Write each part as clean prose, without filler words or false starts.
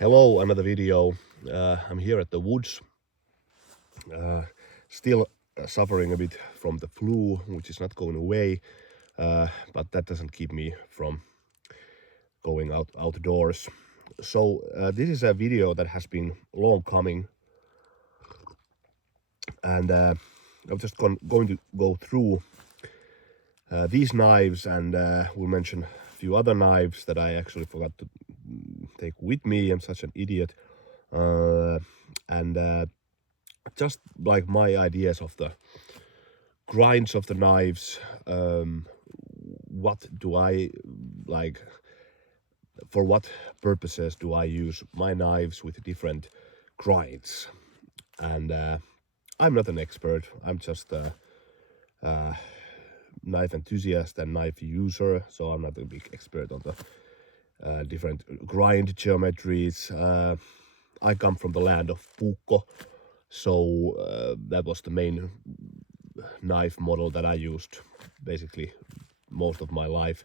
Hello, another video. I'm here at the woods, still suffering a bit from the flu, which is not going away, but that doesn't keep me from going outdoors. So this is a video that has been long coming, and I'm just going to go through these knives, and we'll mention a few other knives that I actually forgot to take with me. I'm such an idiot. And just like my ideas of the grinds of the knives, what do I like, for what purposes do I use my knives with different grinds. And I'm not an expert, I'm just a knife enthusiast and knife user, so I'm not a big expert on the different grind geometries. I come from the land of Puukko, so that was the main knife model that I used basically most of my life.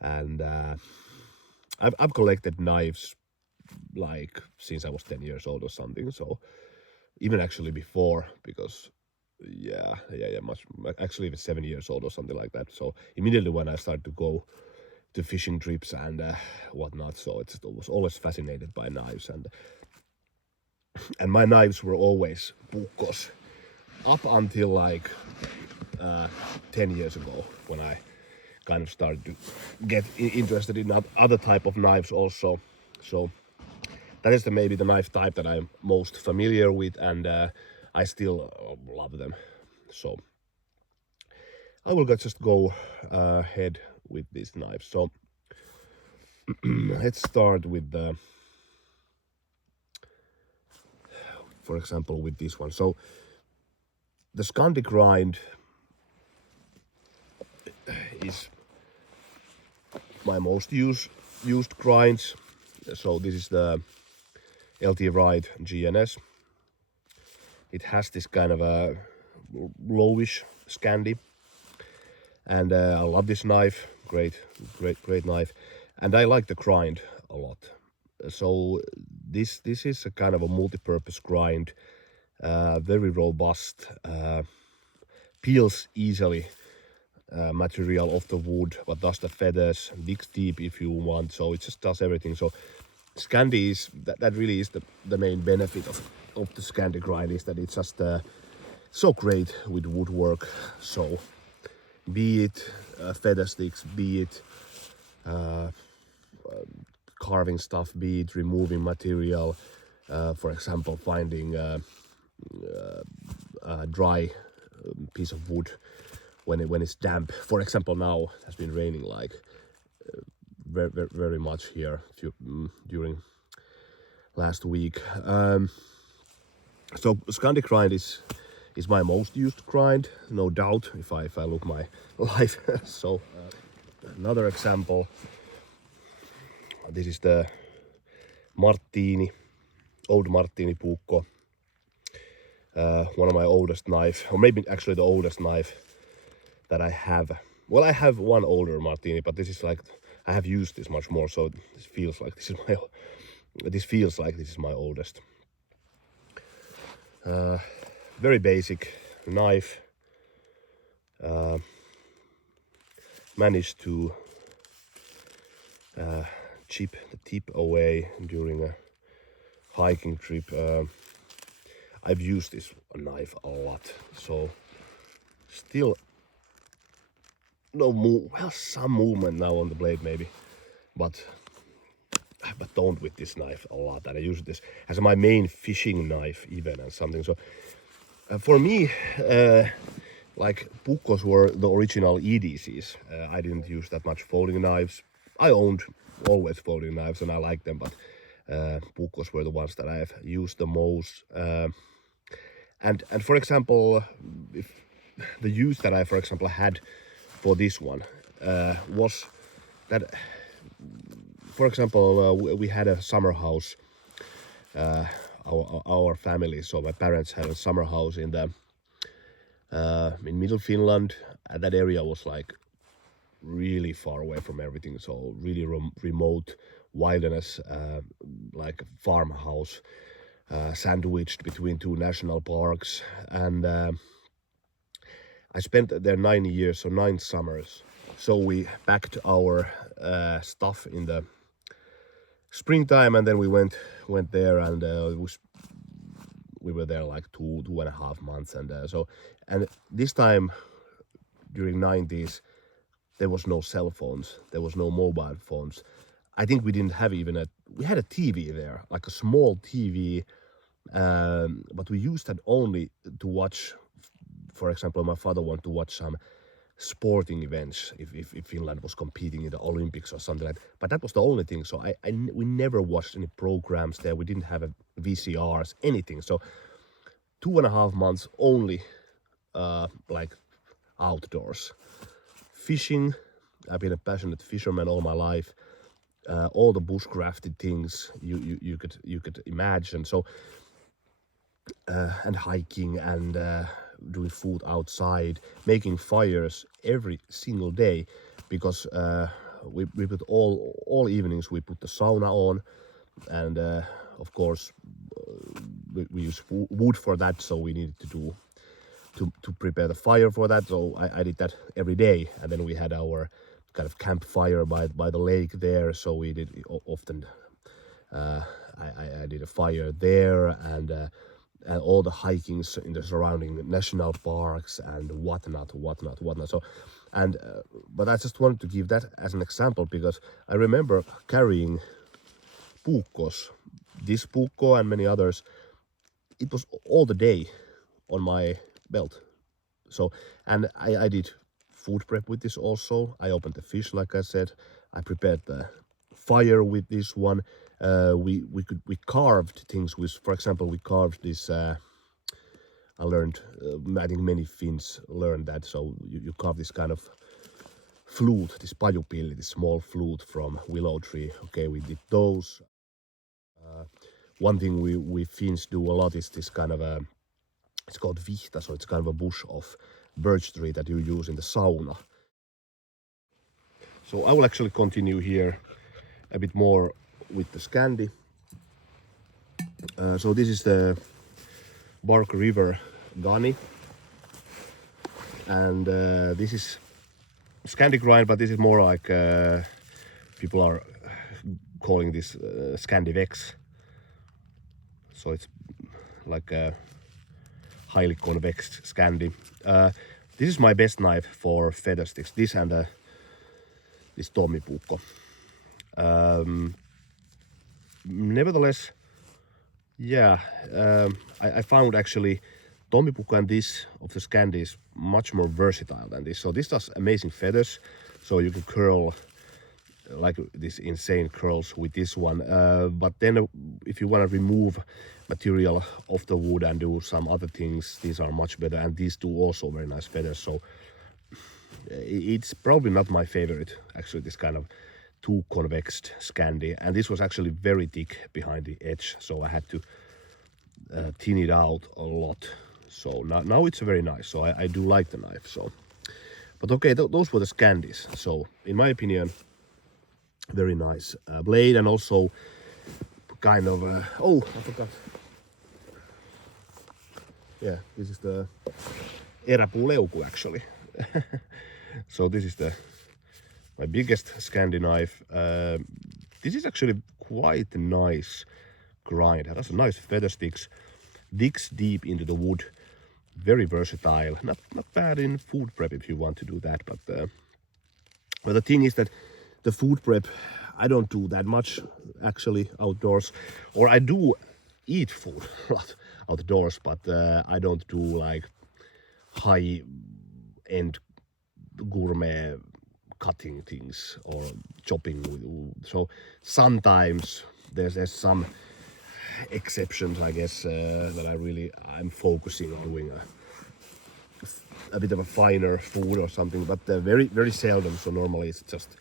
And I've collected knives like since I was 10 years old or something, so even actually before, because much, actually even 7 years old or something like that. So immediately when I started to go to fishing trips and whatnot, so I was always fascinated by knives, and my knives were always puukkos up until like 10 years ago, when I kind of started to get interested in other type of knives also. So that is maybe the knife type that I'm most familiar with, and I still love them. So I will just go ahead with these knives. So let's start with the, for example, with this one. So the Scandi grind is my most used grinds. So this is the LT Ride GNS. It has this kind of a lowish Scandi, and I love this knife. Great knife, and I like the grind a lot. So this is a kind of a multi-purpose grind, very robust, peels easily material off the wood, but does the feathers, digs deep if you want, so it just does everything. So Scandi is, that really is the main benefit of the Scandi grind, is that it's just so great with woodwork. So be it feather sticks, be it carving stuff, be it removing material, for example finding a dry piece of wood when it's damp. For example, now it has been raining like very much here during last week. So Scandi grind is my most used grind, no doubt, if I look my life. So another example, this is the old Martini Puukko, one of my oldest knife, or maybe actually the oldest knife that I have. Well, I have one older Martini, but this is like, I have used this much more, so this feels like this is my oldest. Very basic knife. Managed to chip the tip away during a hiking trip. I've used this knife a lot, so still some movement now on the blade maybe, but don't with this knife a lot. And I use this as my main fishing knife even, and something. So for me, like puukkos were the original EDCs. I didn't use that much folding knives. I owned always folding knives and I like them, but puukkos were the ones that I've used the most. And for example, if the use that I, for example, had for this one was that, for example, we had a summer house, our family, so my parents had a summer house in middle Finland, and that area was like really far away from everything, so really remote wilderness, like a farmhouse sandwiched between 2 national parks, and I spent there 9 years, so 9 summers. So we packed our stuff in the springtime, and then we went there, and we were there like 2.5 months, and and this time during 90s there was no cell phones, there was no mobile phones. I think we didn't have even we had a TV there, like a small TV, but we used that only to watch. For example, my father wanted to watch some sporting events if Finland was competing in the Olympics or something like that. But that was the only thing. So we never watched any programs there. We didn't have a VCRs, anything. So 2.5 months only like outdoors. Fishing, I've been a passionate fisherman all my life. All the bushcrafted things you could imagine. So and hiking and doing food outside, making fires every single day, because we put all evenings we put the sauna on, and of course we use wood for that, so we needed to prepare the fire for that. So I did that every day, and then we had our kind of campfire by the lake there, so we did often I did a fire there, and all the hikings in the surrounding national parks and whatnot. So, and but I just wanted to give that as an example, because I remember carrying puukkos, this puukko and many others. It was all the day on my belt. So, and I did food prep with this also. I opened the fish, like I said. I prepared the fire with this one. We carved things with, for example, we carved this. I learned, I think many Finns learned that. So you carve this kind of flute, this pajupilli, this small flute from willow tree. Okay, we did those. One thing we Finns do a lot is this kind of a, it's called vihta, so it's kind of a bush of birch tree that you use in the sauna. So I will actually continue here a bit more with the Scandi. So this is the Bark River Gunny, and this is Scandi grind, but this is more like people are calling this Scandi Vex. So it's like a highly convex Scandi. This is my best knife for feather sticks. This and this puukko. Nevertheless, yeah, I found actually puukko and this of the Scandi is much more versatile than this. So this does amazing feathers, so you can curl like this insane curls with this one. But then if you want to remove material off the wood and do some other things, these are much better, and these do also very nice feathers. So it's probably not my favorite, actually, this kind of too convexed Scandi, and this was actually very thick behind the edge, so I had to thin it out a lot. So now it's very nice, so I do like the knife. So, but okay, those were the Scandis. So in my opinion, very nice blade, and also kind of oh, I forgot. Yeah, this is the eräpuuleuku actually. So this is my biggest Scandi knife. This is actually quite a nice grind. It has a nice feather sticks, digs deep into the wood, very versatile. Not bad in food prep if you want to do that. But the thing is that the food prep, I don't do that much actually outdoors, or I do eat food a lot outdoors, but I don't do like high end gourmet cutting things or chopping. So sometimes there's some exceptions, I guess, that I'm focusing on doing a bit of a finer food or something, but very seldom. So normally it's just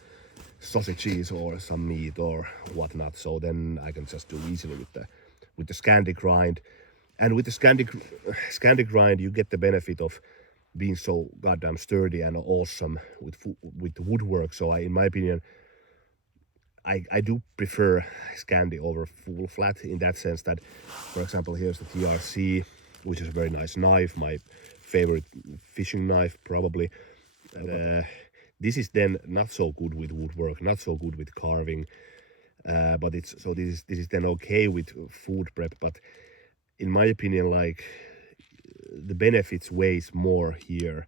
sausages or some meat or whatnot. So then I can just do easily with the Scandi grind. And with the Scandi grind, you get the benefit of being so goddamn sturdy and awesome with the woodwork. So in my opinion, I do prefer Scandi over full flat in that sense that, for example, here's the TRC, which is a very nice knife, my favorite fishing knife probably. And this is then not so good with woodwork, not so good with carving, but it's so this is then okay with food prep. But in my opinion, like the benefits weighs more here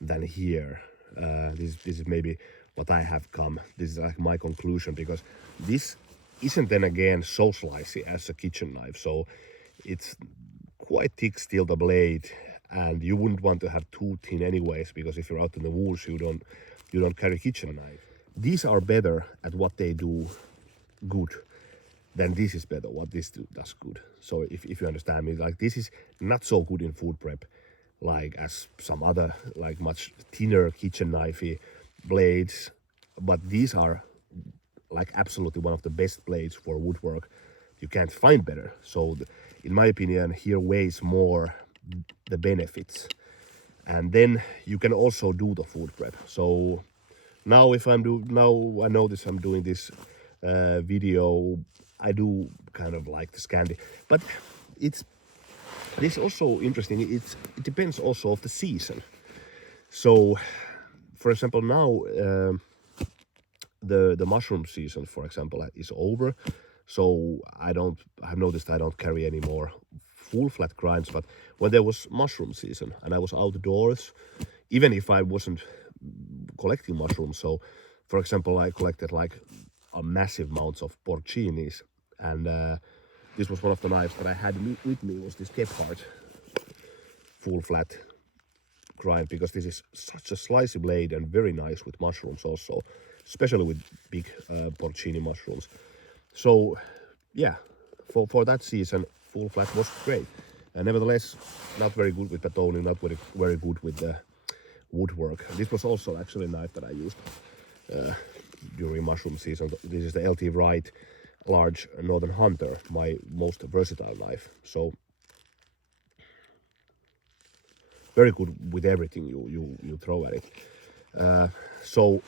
than here. This is maybe what I have come. This is like my conclusion, because this isn't then again so slicey as a kitchen knife. So it's quite thick still, the blade, and you wouldn't want to have too thin anyways, because if you're out in the woods you don't carry kitchen knife. These are better at what they do good than this is better what this does good. So if you understand me, like this is not so good in food prep like as some other like much thinner kitchen knifey blades, but these are like absolutely one of the best blades for woodwork. You can't find better. So in my opinion, here weighs more the benefits, and then you can also do the food prep. So now now I notice I'm doing this video, I do kind of like the Scandi, but it's also interesting. It depends also of the season. So for example, now the mushroom season, for example, is over. So I've noticed I don't carry any more full flat grinds. But when there was mushroom season and I was outdoors, even if I wasn't collecting mushrooms, so for example, I collected like a massive amounts of porcinis, and this was one of the knives that I had with me, was this Gebhardt full flat grind, because this is such a slicey blade and very nice with mushrooms also, especially with big porcini mushrooms. So yeah, for that season, full flat was great. Nevertheless, not very good with batoning, not very good with the woodwork. This was also actually a knife that I used during mushroom season. This is the LT Wright large Northern Hunter, my most versatile knife. So very good with everything you throw at it. So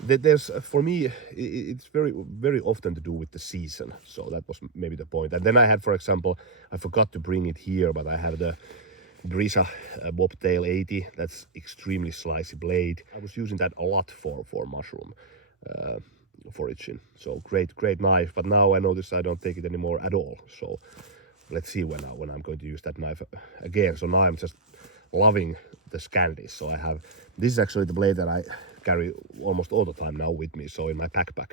there's for me it's very often to do with the season. So that was maybe the point. And then I had, for example, I forgot to bring it here, but I have the Brisa Bobtail 80. That's extremely slicey blade. I was using that a lot for mushroom foraging. So great knife. But now I notice I don't take it anymore at all. So let's see when I'm going to use that knife again. So now I'm just loving the Scandi. So I have, this is actually the blade that I carry almost all the time now with me, so in my backpack.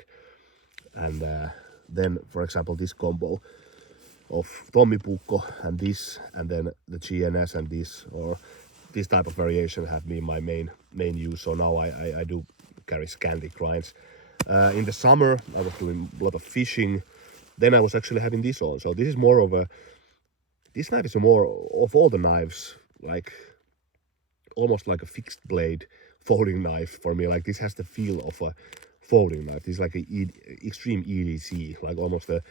And then, for example, this combo of Tommy Puukko and this, and then the GNS and this, or this type of variation have been my main use. So now I do carry Scandi grinds. In the summer I was doing a lot of fishing. Then I was actually having this on. So this is more of a, this knife is more of all the knives, like almost like a fixed blade folding knife for me. Like this has the feel of a folding knife. This is like a extreme EDC, like almost a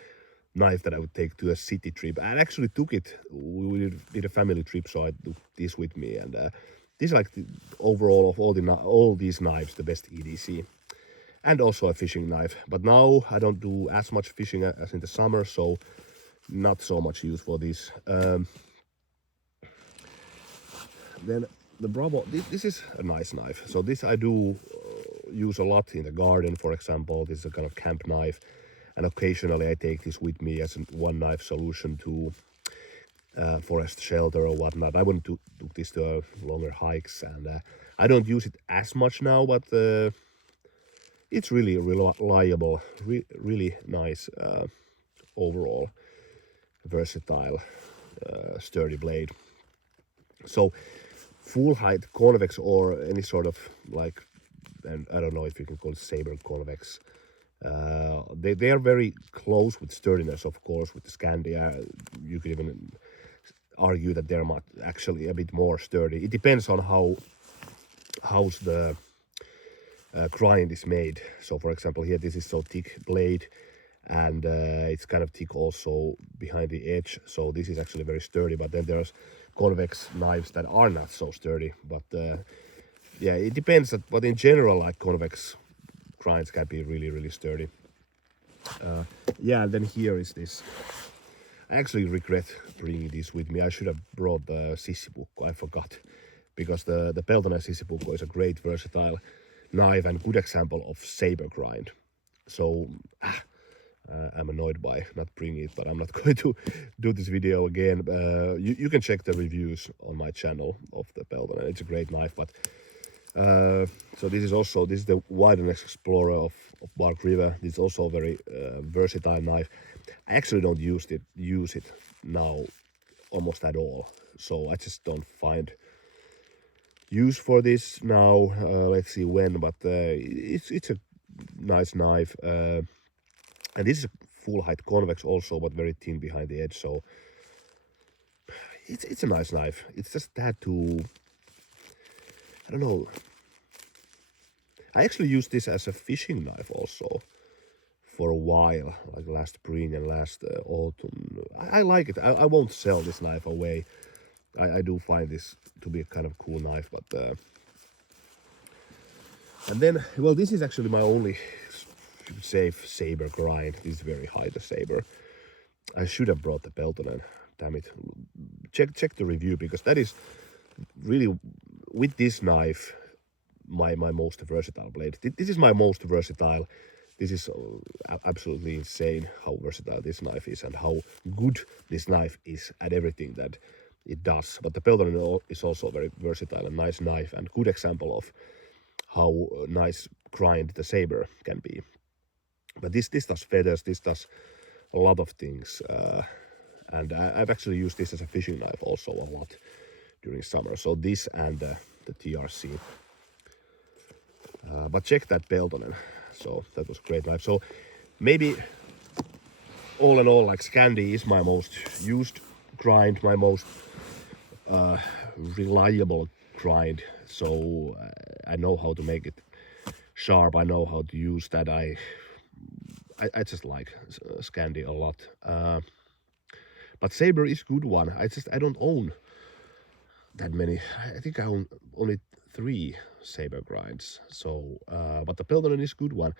knife that I would take to a city trip. I actually took it, we did a family trip, so I took this with me, and this is like the overall of all these knives, the best EDC. And also a fishing knife. But now I don't do as much fishing as in the summer, so not so much use for this. Then the Bravo, this is a nice knife. So this I do use a lot in the garden, for example. This is a kind of camp knife, and occasionally I take this with me as a one knife solution to forest shelter or whatnot. I wouldn't do this to longer hikes, and I don't use it as much now, but it's really reliable, really nice, overall versatile, sturdy blade. So full height Convex or any sort of like, and I don't know if you can call it Saber Convex. They are very close with sturdiness, of course, with the Scandi. You could even argue that they're actually a bit more sturdy. It depends on how's the grind is made. So for example, here this is so thick blade, and it's kind of thick also behind the edge. So this is actually very sturdy. But then there's Convex knives that are not so sturdy. But yeah, it depends. But in general, like Convex grinds can be really sturdy. Yeah, and then here is this. I actually regret bringing this with me. I should have brought the puukko. I forgot, because the Peltonen puukko is a great versatile knife and good example of saber grind. So I'm annoyed by not bringing it, but I'm not going to do this video again. You can check the reviews on my channel of the Peltonen. It's a great knife, but so this is the Wilderness Explorer of Bark River. This is also a very versatile knife. I actually don't use it now almost at all, so I just don't find use for this now. Let's see when, but it's a nice knife, and this is a full height convex also, but very thin behind the edge, so it's a nice knife. It's just that I don't know. I actually used this as a fishing knife also for a while, like last spring and last autumn. I like it. I won't sell this knife away. I do find this to be a kind of cool knife, but and then, well, this is actually my only safe saber grind. This is very high, the saber. I should have brought the Peltonen. Damn it. Check the review, because that is really, with this knife, my most versatile blade. This is my most versatile. This is absolutely insane how versatile this knife is and how good this knife is at everything that it does. But the Peltonen is also very versatile and nice knife, and good example of how nice grind the saber can be. But this does feathers, this does a lot of things, and I've actually used this as a fishing knife also a lot during summer. So this and the TRC. But check that Peltonen. So that was a great knife. So maybe all in all, like, Scandi is my most used grind, my most reliable grind. So I know how to make it sharp. I know how to use that. I just like Scandi a lot. But Saber is good one. I don't own that many. I think I own only 3 Saber grinds. So but the Peltonen is good one.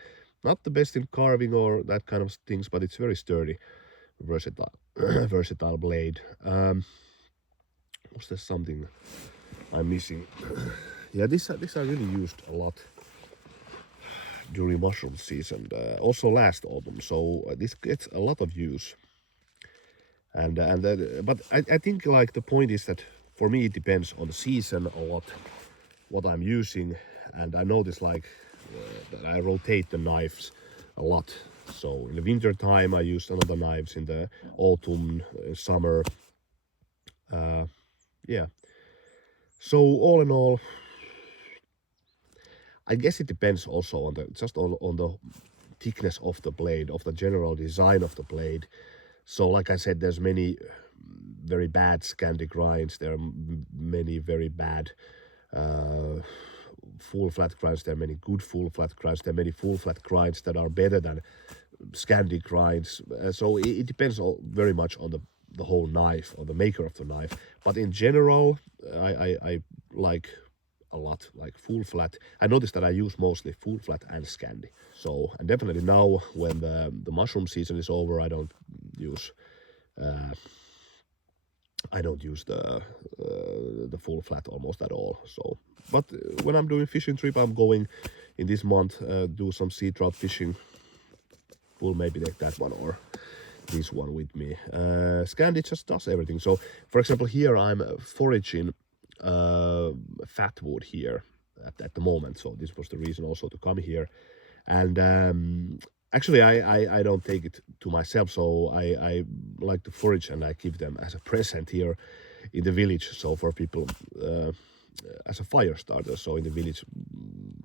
Not the best in carving or that kind of things, but it's very sturdy, versatile versatile blade. Was there something I'm missing? Yeah, this I really used a lot during mushroom season, also last autumn. So this gets a lot of use. And but I think, like, the point is that for me it depends on the season a lot, what I'm using, and I notice, like, that I rotate the knives a lot. So in the winter time I use another knives, in the autumn, summer. Yeah. So all in all, I guess it depends also on the thickness of the blade, of the general design of the blade. So like I said, there's many very bad Scandi grinds. There are many very bad full flat grinds. There are many good full flat grinds. There are many full flat grinds that are better than Scandi grinds. So it depends very much on the whole knife, or the maker of the knife. But in general, I like a lot, like, full flat. I noticed that I use mostly full flat and Scandi. So, and definitely now when the mushroom season is over, I don't use the full flat almost at all. So, but when I'm doing fishing trip, I'm going in this month do some sea trout fishing. We'll maybe take that one or this one with me. Scandi just does everything. So, for example, here I'm foraging fatwood here at the moment. So this was the reason also to come here. And actually I don't take it to myself, so I like to forage and I give them as a present here in the village. So for people as a fire starter. So in the village,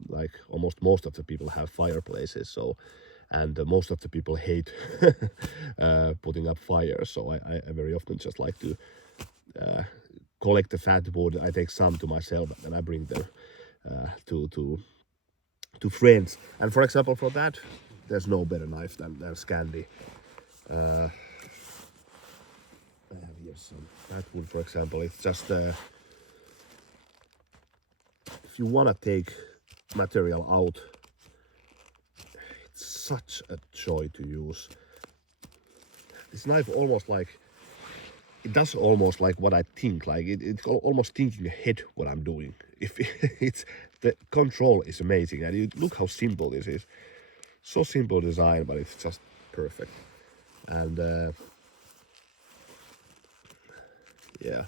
like, almost most of the people have fireplaces. So, and most of the people hate putting up fires. So I very often just like to collect the fat wood. I take some to myself and I bring them to friends. And for example, for that, there's no better knife than Scandi. I have here some fat wood, for example. It's just if you want to take material out such a joy to use. This knife almost like, it does almost like what I think, like it's almost thinking ahead what I'm doing. If it's, the control is amazing, and you look how simple this is. So simple design, but it's just perfect. And yeah.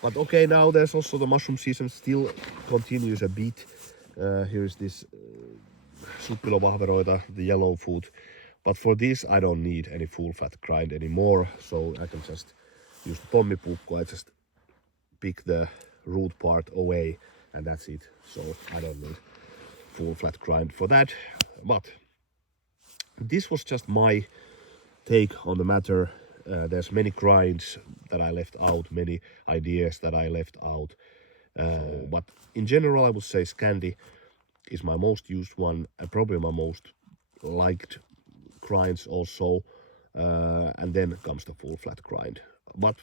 But okay, now there's also the mushroom season still continues a bit. Here is this suppilovahveroita, the yellow food. But for this I don't need any full flat grind anymore, so I can just use the puukko. I just pick the root part away and that's it. So I don't need full flat grind for that. But this was just my take on the matter. There's many grinds that I left out, many ideas that I left out. But in general, I would say Scandi is my most used one and probably my most liked grinds also. And then comes the full flat grind. But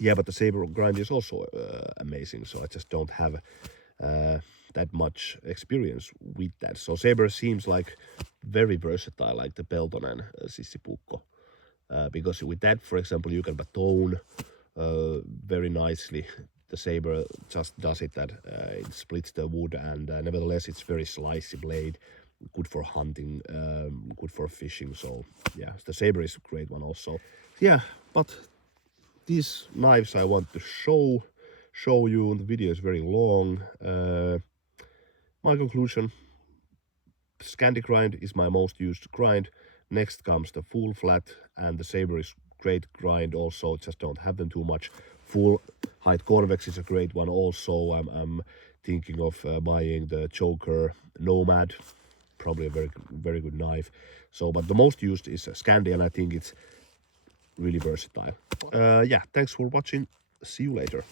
yeah, but the Saber grind is also amazing. So I just don't have that much experience with that. So Saber seems like very versatile, like the Pelton and Puukko. Because with that, for example, you can baton very nicely. The Saber just does it that it splits the wood, and nevertheless it's very slicey blade, good for hunting, good for fishing. So yeah, the Saber is a great one also. Yeah, but these knives I want to show you. The video is very long. My conclusion: Scandi grind is my most used grind. Next comes the full flat, and the Saber is great grind also, just don't have them too much. Full height Convex is a great one also. I'm thinking of buying the Joker Nomad, probably a very good knife. So, but the most used is Scandi, and I think it's really versatile. Yeah, thanks for watching. See you later.